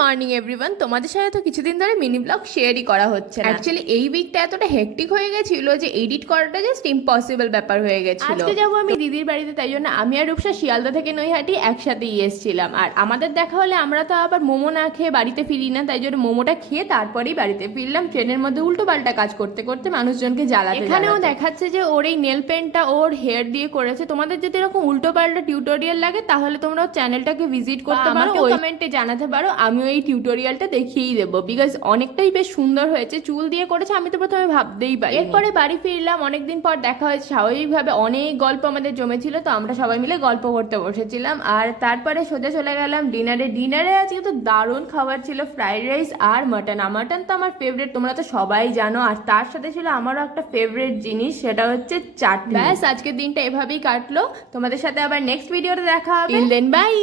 Morning everyone, তোমাদের সাথে তো কিছুদিন ধরে মিনি ব্লগ শেয়ারই করা হচ্ছে না। অ্যাকচুয়ালি এই উইকটা এতটা হেক্টিক হয়ে গেছিল যে এডিট করাটা জাস্ট ইম্পসিবল ব্যাপার হয়ে গেছিল। আজকে যাবো আমি দিদির বাড়িতে, তাই জন্য আমি আর রূপসা শিয়ালদা থেকে নৈহাটি একসাথেই এসেছিলাম। আর আমাদের দেখা হলে আমরা তো আবার মোমো না খেয়ে বাড়িতে ফিরি না, তাই জন্য মোমোটা খেয়ে তারপরেই বাড়িতে ফিরলাম। ট্রেনের মধ্যে উল্টো পাল্টা কাজ করতে করতে মানুষজনকে জ্বালাতে। এখানেও দেখাচ্ছে যে ওর এই নেল পেন্টটা ওর হেয়ার দিয়ে করেছে। তোমাদের যদি এরকম উল্টো পাল্টা টিউটোরিয়াল লাগে তাহলে তোমরা চ্যানেলটাকে ভিজিট করতে পারো, কমেন্টে জানাতে পারো, আমিও এই টিউটোরিয়ালটা দেখিয়েই দেবো। বিকজ অনেকটাই বেশ সুন্দর হয়েছে, চুল দিয়ে করেছে, আমি তো প্রথমে ভাবতেই পারি। এরপরে বাড়ি ফিরলাম, অনেকদিন পর দেখা হয়েছে, স্বাভাবিকভাবে অনেক গল্প আমাদের জমেছিল, তো আমরা সবাই মিলে গল্প করতে বসেছিলাম। আর তারপরে সোজা চলে গেলাম ডিনারে আজকে তো দারুণ খাবার ছিল, ফ্রাইড রাইস আর মাটন। মাটন তো আমার ফেভারিট, তোমরা তো সবাই জানো। আর তার সাথে ছিল আমারও একটা ফেভারিট জিনিস, সেটা হচ্ছে চাটনি। ব্যাস আজকের দিনটা এভাবেই কাটলো। তোমাদের সাথে আবার নেক্সট ভিডিওতে দেখা হবে। Till then by.